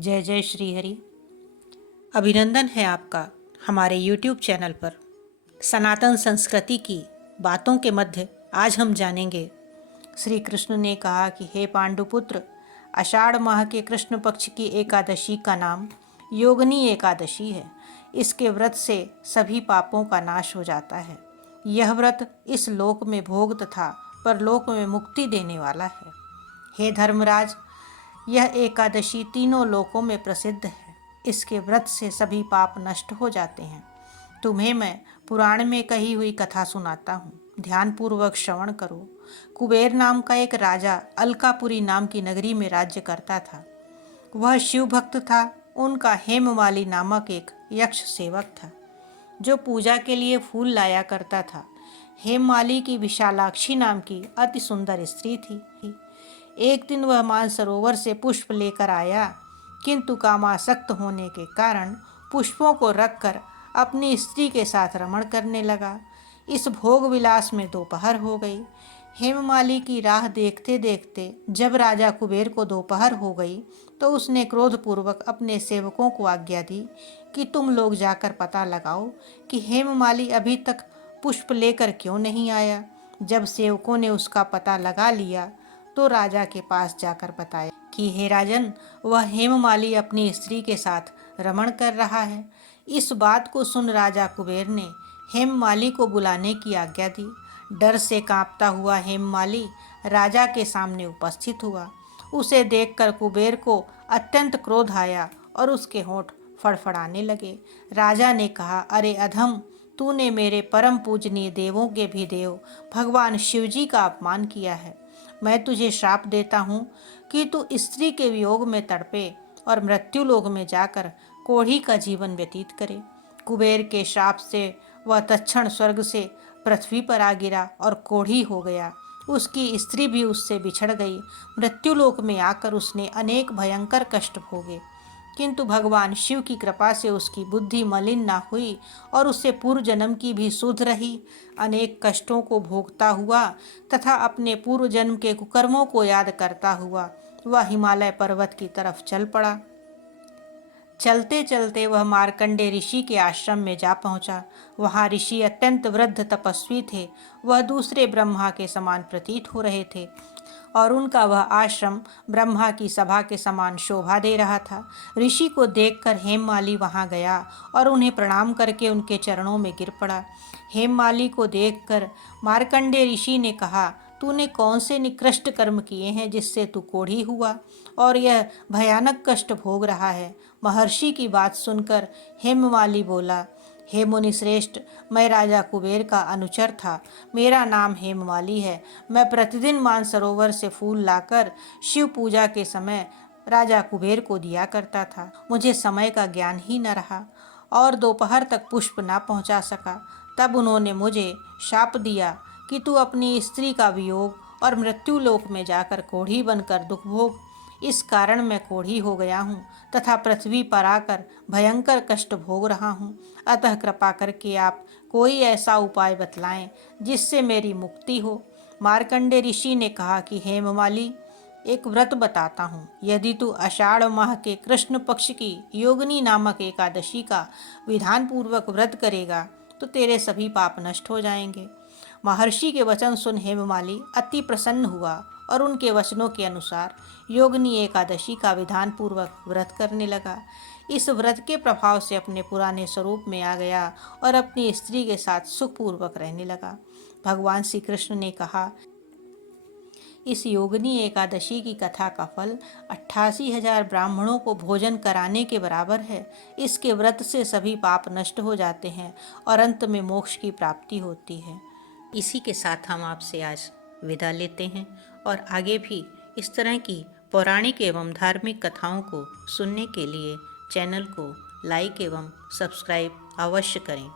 जय जय श्री हरि। अभिनंदन है आपका हमारे YouTube चैनल पर। सनातन संस्कृति की बातों के मध्य आज हम जानेंगे, श्री कृष्ण ने कहा कि हे पांडुपुत्र, आषाढ़ माह के कृष्ण पक्ष की एकादशी का नाम योगिनी एकादशी है। इसके व्रत से सभी पापों का नाश हो जाता है। यह व्रत इस लोक में भोग तथा परलोक में मुक्ति देने वाला है। हे धर्मराज, यह एकादशी तीनों लोकों में प्रसिद्ध है। इसके व्रत से सभी पाप नष्ट हो जाते हैं। तुम्हें मैं पुराण में कही हुई कथा सुनाता हूँ, ध्यानपूर्वक श्रवण करो। कुबेर नाम का एक राजा अलकापुरी नाम की नगरी में राज्य करता था। वह शिव भक्त था। उनका हेममाली नामक एक यक्ष सेवक था, जो पूजा के लिए फूल लाया करता था। हेममाली की विशालाक्षी नाम की अति सुंदर स्त्री थी। एक दिन वह मानसरोवर से पुष्प लेकर आया, किंतु कामासक्त होने के कारण पुष्पों को रखकर अपनी स्त्री के साथ रमण करने लगा। इस भोग विलास में दोपहर हो गई। हेममाली की राह देखते देखते जब राजा कुबेर को दोपहर हो गई तो उसने क्रोधपूर्वक अपने सेवकों को आज्ञा दी कि तुम लोग जाकर पता लगाओ कि हेममाली अभी तक पुष्प लेकर क्यों नहीं आया। जब सेवकों ने उसका पता लगा लिया तो राजा के पास जाकर बताया कि हे राजन, वह हेममाली अपनी स्त्री के साथ रमण कर रहा है। इस बात को सुन राजा कुबेर ने हेममाली को बुलाने की आज्ञा दी। डर से कांपता हुआ हेममाली राजा के सामने उपस्थित हुआ। उसे देखकर कुबेर को अत्यंत क्रोध आया और उसके होंठ फड़फड़ाने लगे। राजा ने कहा, अरे अधम, तूने मेरे परम पूजनीय देवों के भी देव भगवान शिवजी का अपमान किया है। मैं तुझे श्राप देता हूँ कि तू स्त्री के वियोग में तड़पे और मृत्यु लोक में जाकर कोढ़ी का जीवन व्यतीत करे। कुबेर के श्राप से वह तत्क्षण स्वर्ग से पृथ्वी पर आ गिरा और कोढ़ी हो गया। उसकी स्त्री भी उससे बिछड़ गई। मृत्युलोक में आकर उसने अनेक भयंकर कष्ट भोगे, किंतु भगवान शिव की कृपा से उसकी बुद्धि मलिन ना हुई और उससे पूर्व जन्म की भी सुध रही। अनेक कष्टों को भोगता हुआ तथा अपने पूर्व जन्म के कुकर्मों को याद करता हुआ वह हिमालय पर्वत की तरफ चल पड़ा। चलते चलते वह मार्कंडे ऋषि के आश्रम में जा पहुंचा। वहां ऋषि अत्यंत वृद्ध तपस्वी थे। वह दूसरे ब्रह्मा के समान प्रतीत हो रहे थे और उनका वह आश्रम ब्रह्मा की सभा के समान शोभा दे रहा था। ऋषि को देखकर हेममाली वहां गया और उन्हें प्रणाम करके उनके चरणों में गिर पड़ा। हेममाली को देखकर मार्कंडे ऋषि ने कहा, तूने कौन से निकृष्ट कर्म किए हैं जिससे तू कोढ़ी हुआ और यह भयानक कष्ट भोग रहा है। महर्षि की बात सुनकर हेममाली बोला, हे मुनि श्रेष्ठ, मैं राजा कुबेर का अनुचर था। मेरा नाम हेममाली है। मैं प्रतिदिन मानसरोवर से फूल लाकर शिव पूजा के समय राजा कुबेर को दिया करता था। मुझे समय का ज्ञान ही न रहा और दोपहर तक पुष्प ना पहुंचा सका। तब उन्होंने मुझे शाप दिया कि तू अपनी स्त्री का वियोग और मृत्यु लोक में जाकर कोढ़ी बनकर दुख भोग। इस कारण मैं कोढ़ी हो गया हूँ तथा पृथ्वी पर आकर भयंकर कष्ट भोग रहा हूँ। अतः कृपा करके आप कोई ऐसा उपाय बतलाएं जिससे मेरी मुक्ति हो। मार्कंडे ऋषि ने कहा कि हेममाली, एक व्रत बताता हूँ। यदि तू आषाढ़ माह के कृष्ण पक्ष की योगिनी नामक एकादशी का विधान पूर्वक व्रत करेगा तो तेरे सभी पाप नष्ट हो जाएंगे। महर्षि के वचन सुन हेममाली अति प्रसन्न हुआ और उनके वचनों के अनुसार योगिनी एकादशी का विधान पूर्वक व्रत करने लगा। इस व्रत के प्रभाव से अपने पुराने स्वरूप में आ गया और अपनी स्त्री के साथ सुखपूर्वक रहने लगा। भगवान श्री कृष्ण ने कहा, इस योगिनी एकादशी की कथा का फल 88,000 ब्राह्मणों को भोजन कराने के बराबर है। इसके व्रत से सभी पाप नष्ट हो जाते हैं और अंत में मोक्ष की प्राप्ति होती है। इसी के साथ हम आपसे आज विदा लेते हैं और आगे भी इस तरह की पौराणिक एवं धार्मिक कथाओं को सुनने के लिए चैनल को लाइक एवं सब्सक्राइब अवश्य करें।